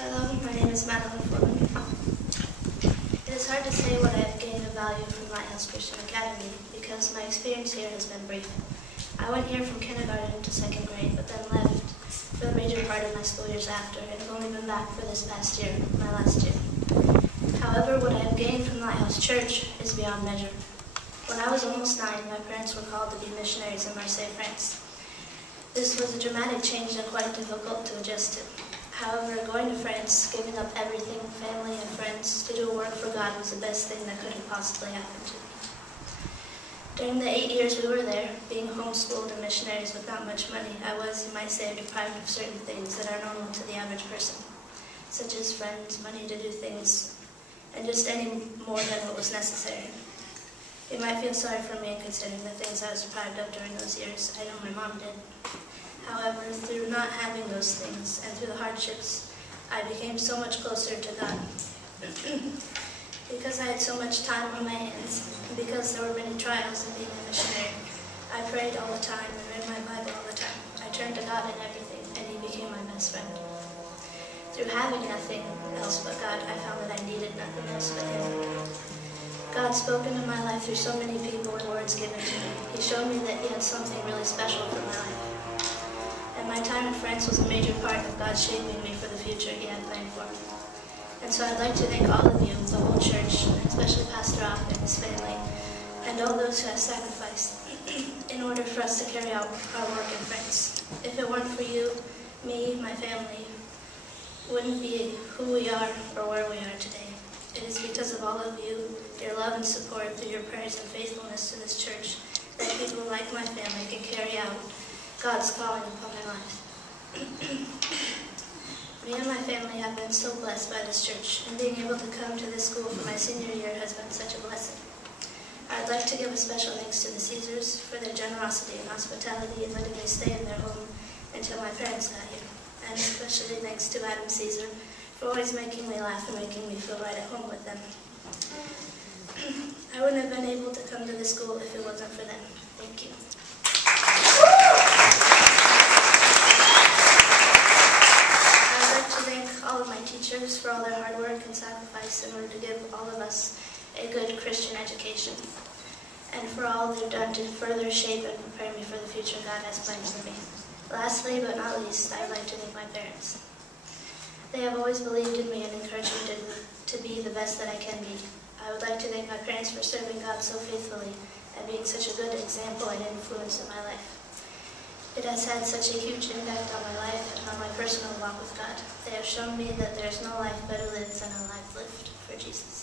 Hello, my name is Maddie. It is hard to say what I have gained of value from Lighthouse Christian Academy because my experience here has been brief. I went here from kindergarten to second grade, but then left for the major part of my school years after, and have only been back for this past year, my last year. However, what I have gained from Lighthouse Church is beyond measure. When I was almost 9, my parents were called to be missionaries in Marseille, France. This was a dramatic change and quite difficult to adjust to. However, going to France, giving up everything, family and friends, to do a work for God was the best thing that could have possibly happened to me. During the 8 years we were there, being homeschooled and missionaries with not much money, I was, you might say, deprived of certain things that are normal to the average person, such as friends, money to do things, and just any more than what was necessary. You might feel sorry for me considering the things I was deprived of during those years. I know my mom did. However, through not having those things and through the hardships, I became so much closer to God. Because I had so much time on my hands, and because there were many trials in being a missionary, I prayed all the time and read my Bible all the time. I turned to God in everything, and He became my best friend. Through having nothing else but God, I found that I needed nothing else but Him. God spoke into my life through so many people and words given to me. He showed me that He had something really special for my life. And my time in France was a major part of God shaping me for the future He had planned for me. And so I'd like to thank all of you, the whole church, and especially Pastor Opp and his family, and all those who have sacrificed in order for us to carry out our work in France. If it weren't for you, me, my family, wouldn't be who we are or where we are today. It is because of all of you, your love and support, through your prayers and faithfulness to this church, that people like my family can carry out God's calling upon their life. Me and my family have been so blessed by this church, and being able to come to this school for my senior year has been such a blessing. I'd like to give a special thanks to the Caesars for their generosity and hospitality in letting me stay in their home until my parents got here. And especially thanks to Adam Caesar for always making me laugh and making me feel right at home with them. I wouldn't have been able to come to this school if it wasn't for them. Thank you. I'd like to thank all of my teachers for all their hard work and sacrifice in order to give all of us a good Christian education, and for all they've done to further shape and prepare me for the future God has planned for me. Lastly, but not least, I would like to thank my parents. They have always believed in me and encouraged me to be the best that I can be. I would like to thank my parents for serving God so faithfully and being such a good example and influence in my life. It has had such a huge impact on my life and on my personal walk with God. They have shown me that there is no life better lived than a life lived for Jesus.